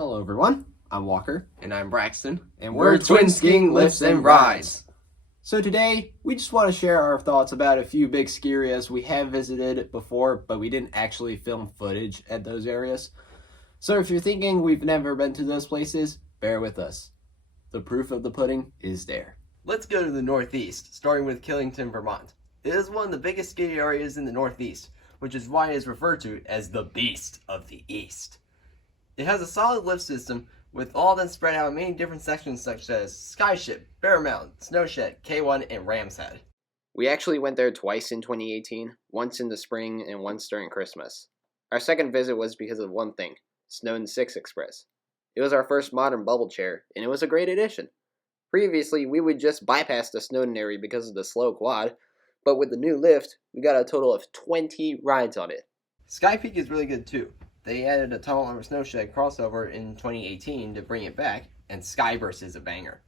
Hello everyone, I'm Walker. And I'm Braxton. And we're Twin Skiing Lifts and Rides. So today, we just want to share our thoughts about a few big ski areas we have visited before, but we didn't actually film footage at those areas. So if you're thinking we've never been to those places, bear with us. The proof of the pudding is there. Let's go to the Northeast, starting with Killington, Vermont. It is one of the biggest ski areas in the Northeast, which is why it is referred to as the Beast of the East. It has a solid lift system with all of them spread out in many different sections such as Skyship, Bear Mountain, Snowshed, K1, and Ram's Head. We actually went there twice in 2018, once in the spring and once during Christmas. Our second visit was because of one thing, Snowden 6 Express. It was our first modern bubble chair, and it was a great addition. Previously, we would just bypass the Snowden area because of the slow quad, but with the new lift, we got a total of 20 rides on it. Sky Peak is really good too. They added a tunnel over Snowshed crossover in 2018 to bring it back, and Skyburst is a banger.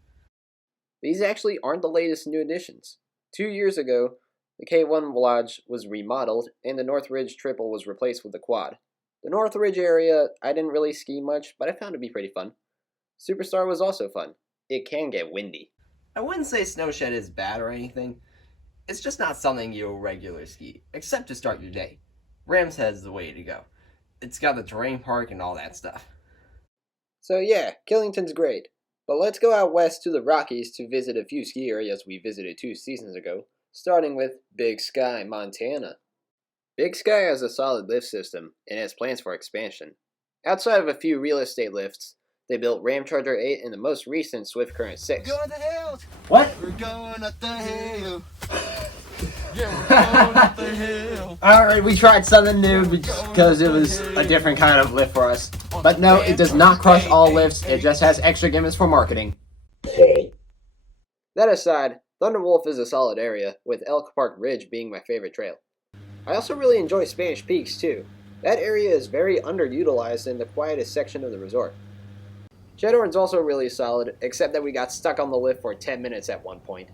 These actually aren't the latest new additions. 2 years ago, the K1 Lodge was remodeled, and the North Ridge Triple was replaced with the quad. The North Ridge area, I didn't really ski much, but I found it to be pretty fun. Superstar was also fun. It can get windy. I wouldn't say Snowshed is bad or anything. It's just not something you'll regularly ski, except to start your day. Ram's Head is the way to go. It's got the terrain park and all that stuff. So yeah, Killington's great. But let's go out west to the Rockies to visit a few ski areas we visited 2 seasons ago, starting with Big Sky, Montana. Big Sky has a solid lift system and has plans for expansion. Outside of a few real estate lifts, they built Ramcharger 8 and the most recent Swift Current 6. We're going up the hill. What? We're going up the hill. Yeah, we're going up the hill. Alright, we tried something new because it was a different kind of lift for us. But no, it does not crush all lifts, it just has extra gimmicks for marketing. That aside, Thunderwolf is a solid area, with Elk Park Ridge being my favorite trail. I also really enjoy Spanish Peaks too. That area is very underutilized in the quietest section of the resort. Shadowrun's also really solid, except that we got stuck on the lift for 10 minutes at one point.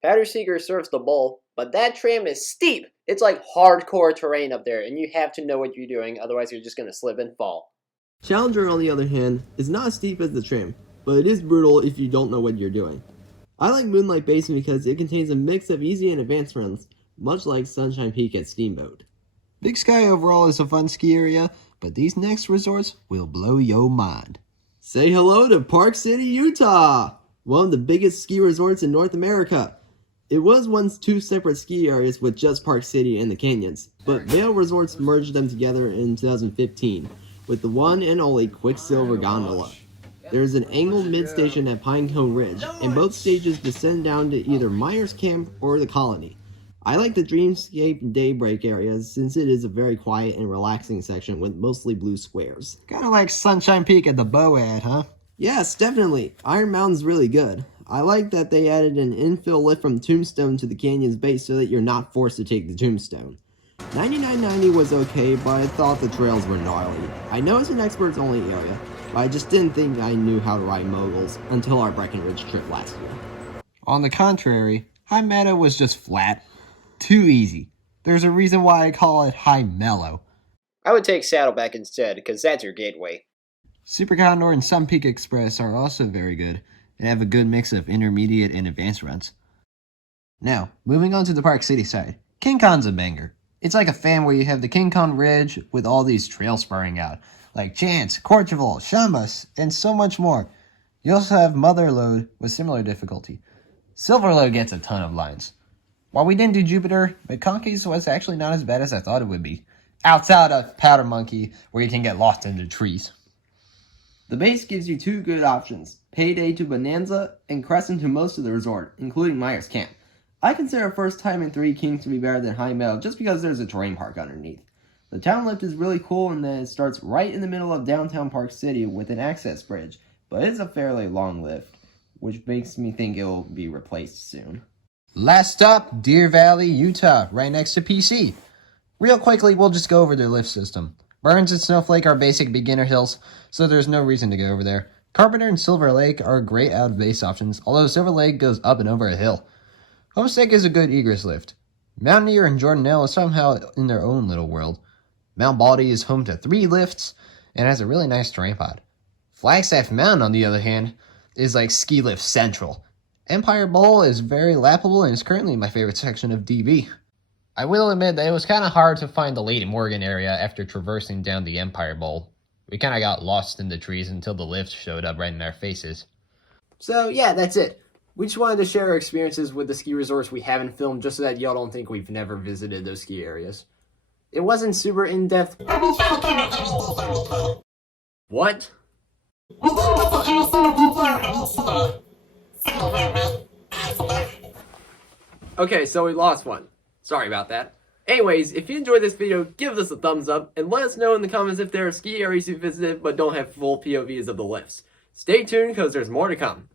Powder Seeker serves the bowl, but that tram is steep. It's like hardcore terrain up there, and you have to know what you're doing, otherwise you're just going to slip and fall. Challenger, on the other hand, is not as steep as the tram, but it is brutal if you don't know what you're doing. I like Moonlight Basin because it contains a mix of easy and advanced runs, much like Sunshine Peak at Steamboat. Big Sky overall is a fun ski area, but these next resorts will blow your mind. Say hello to Park City, Utah! One of the biggest ski resorts in North America. It was once 2 separate ski areas with just Park City and the canyons, but Vail Resorts merged them together in 2015 with the one and only Quicksilver Gondola. There is an angled mid-station at Pinecone Ridge, and both stages descend down to either Myers Camp or the Colony. I like the Dreamscape Daybreak area since it is a very quiet and relaxing section with mostly blue squares. Kinda like Sunshine Peak at the Boad, huh? Yes, definitely. Iron Mountain's really good. I like that they added an infill lift from Tombstone to the canyon's base so that you're not forced to take the Tombstone. 9990 was okay, but I thought the trails were gnarly. I know it's an experts only area, but I just didn't think I knew how to ride moguls until our Breckenridge trip last year. On the contrary, High Meadow was just flat. Too easy. There's a reason why I call it High Mellow. I would take Saddleback instead, because that's your gateway. Super Condor and Sun Peak Express are also very good, and have a good mix of intermediate and advanced runs. Now, moving on to the Park City side. King Khan's a banger. It's like a fan where you have the King Khan Ridge with all these trails spurring out, like Chance, Courchevel, Chambas, and so much more. You also have Motherlode with similar difficulty. Silverlode gets a ton of lines. While we didn't do Jupiter, McConkey's was actually not as bad as I thought it would be. Outside of Powder Monkey, where you can get lost in the trees. The base gives you 2 good options, Payday to Bonanza and Crescent to most of the resort, including Myers Camp. I consider First Time and 3 Kings to be better than High Meadow just because there's a terrain park underneath. The town lift is really cool and then it starts right in the middle of downtown Park City with an access bridge, but it's a fairly long lift, which makes me think it will be replaced soon. Last stop, Deer Valley, Utah, right next to PC. Real quickly, we'll just go over their lift system. Burns and Snowflake are basic beginner hills, so there's no reason to go over there. Carpenter and Silver Lake are great out-of-base options, although Silver Lake goes up and over a hill. Homestake is a good egress lift. Mountaineer and Jordanelle are somehow in their own little world. Mount Baldy is home to 3 lifts, and has a really nice terrain pod. Flagstaff Mountain, on the other hand, is like ski lift central. Empire Bowl is very lappable and is currently my favorite section of DB. I will admit that it was kind of hard to find the Lady Morgan area after traversing down the Empire Bowl. We kind of got lost in the trees until the lift showed up right in our faces. So yeah, that's it. We just wanted to share our experiences with the ski resorts we haven't filmed just so that y'all don't think we've never visited those ski areas. It wasn't super in-depth. What? Okay, so we lost one. Sorry about that. Anyways, if you enjoyed this video, give us a thumbs up and let us know in the comments if there are ski areas you visited but don't have full POVs of the lifts. Stay tuned because there's more to come.